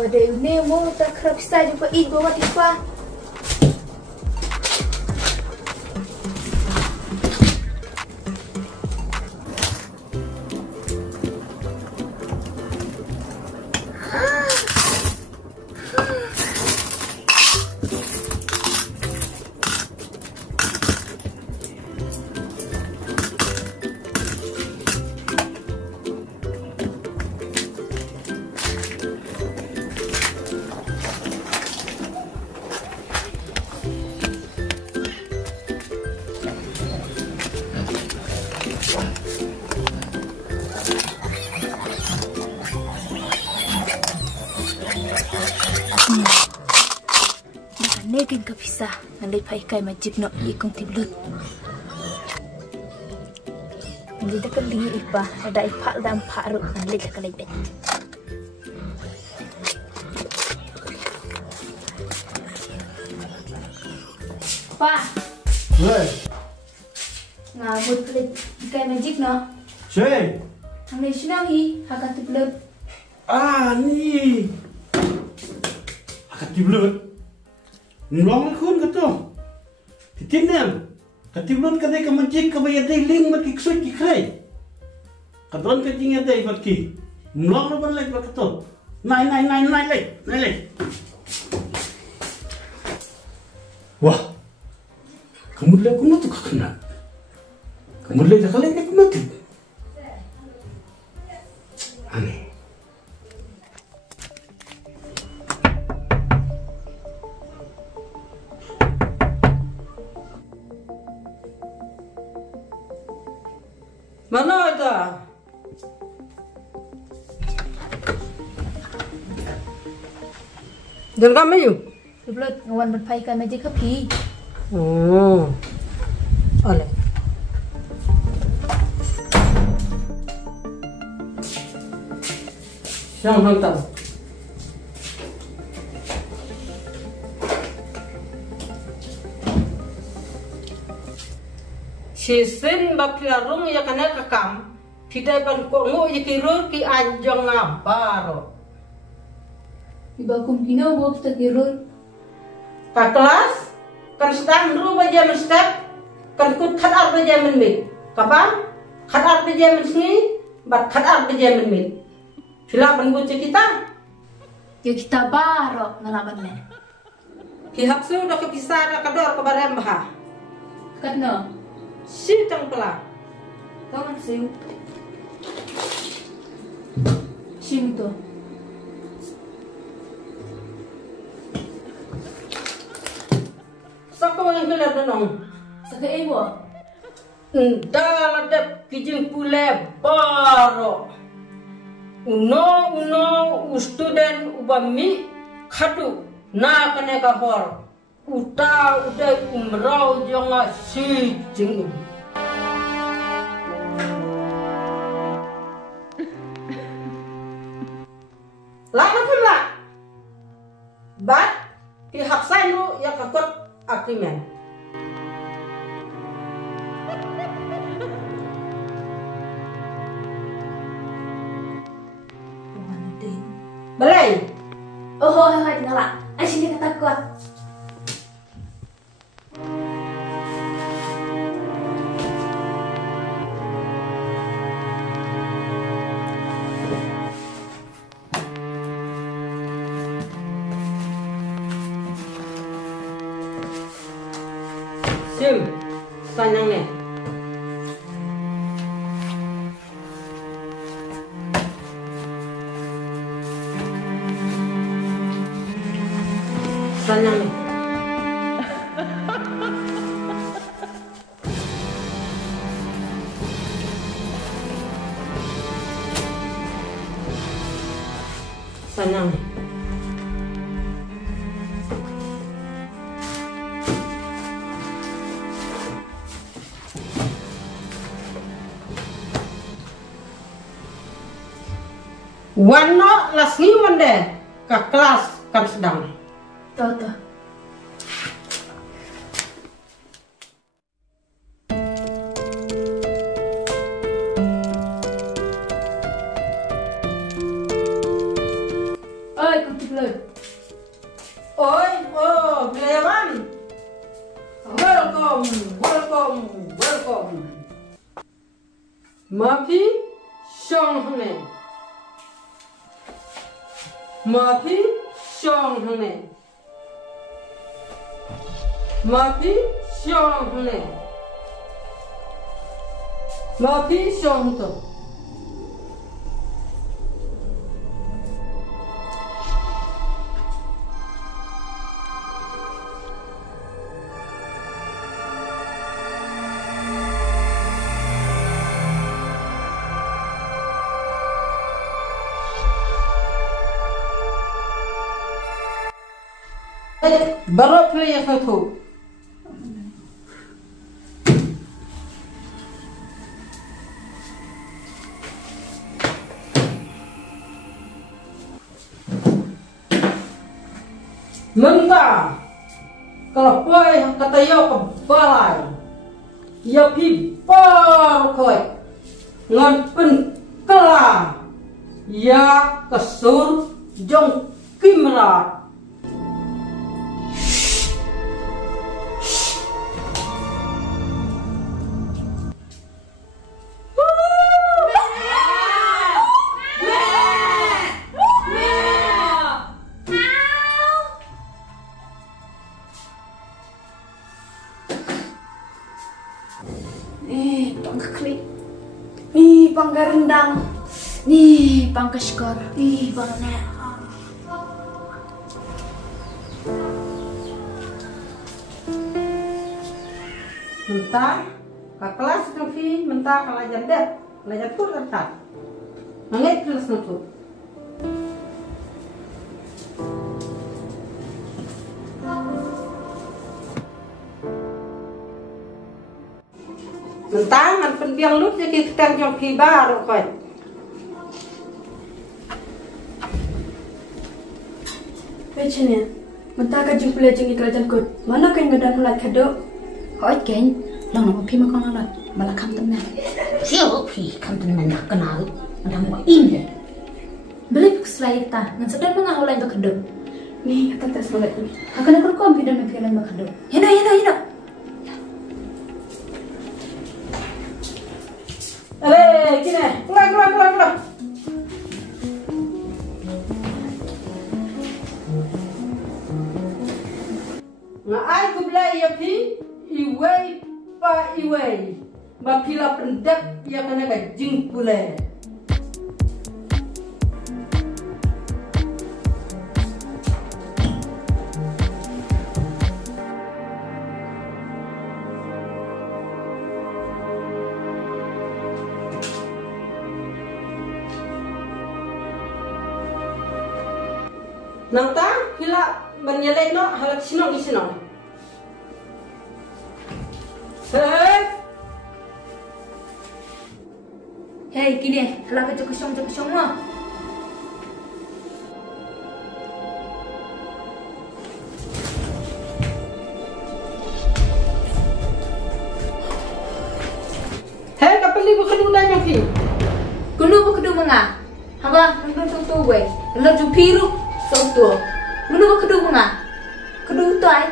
Ada ini mau tak kerap bisa jumpa ibu waktu apa? Nekin ka bisa nanday pa ikay majib no ikong tiblot. Hindi da ka lingi ipa ada ipa da ang paro nanday ka kalaybet. Pa. Hey. Ngabot kalit ikay majib no. Shay. Nanday sinang hi hagat tiblot. Ah ni. Hagat tiblot. Nong kun kato. Titinam. Katiblot ka day kamajik ka bayaday ling matiksoy kikray. Kadon ka tinga day batki. Nong naman lay bakato. Nay lay. Wah. Kamulay ko na to kakana. Kamulay na kalay na kumati. Ani. Mana itu? Dan kamu yuk? Tiblot ngawan berpai ikay majib ka pi. Oh, oleh. Siang nonton. Si sen baklarung ya kana kakam tidak ban ko ngo yikirur ki anjong ngabaro Iba kumpino mo kita kirul. ka kelas kan sedang ru baja mestep kan kut khatar baja menmit kapan khatar baja mensni bat khatar baja menmit sila ban go kita Ya kita baro ngalaman na. pihak su dak pisara kador ka barem bah Kat no. si tang pela Tangan siu. Sim to. sako yang kelar donong Saka ibo. Daladap kijing pule baro uno student ubami khadu na kane ka hor uta udah umrau jonga si jing lama pula bat pihak saya lu ya kakot agreement balai Oh, ngala. Ay sini katakot. sim sanyang ne sanyang ne sanyang ne Wano lasngi mande ke kelas kan sedang. Toto. Oi, kung Mapi Shong Hane. Mapi Shong Hane. Mapi Shong Hane. Mapi Shong To. Baru pilih yang satu. Mentah kalau boy kata yo ke balai, ya pi par koi ngan pen kela, ya kesur jong kimrat. Pangka klik. Nih, pangka rendang. Nih, pangka skor. Ih, banget. Mentah, ke kelas nanti mentah kalau jadet, belajar tuh tetap. Nangis kelas nanti. Mentah, man penbiang lu jadi kita jom baru koi. Pecahnya, mentah ka jumpa lejeng di kerajaan kut. Mana kau yang gedang mulat kado? Hỏi kén, lần nào mà phim mà con nói mà là không tâm này. Siêu thì không tâm này nak kenal, mà đang gọi im deh. Beli slide ta, ngan sedang mengahau lain tak kedem. Nih, kata tes mulat ini. Akan aku kau ambil dan ambil lain tak kedem. Yaudah. Gini, keluar. Nah, ai ku belai ya pi, iwei, ba pila pendek ya kena ka jing pule. Nang ta pila bernyelek no halak sinong di sinong. Hei, gini, halah ke kosong no. Hei, kapali bu kedua dah ki. Kuno bu kedua menga. Haba, nang tu gue. Nang tu piru, tu. Kuno bu kedua menga. Kedua tu ai.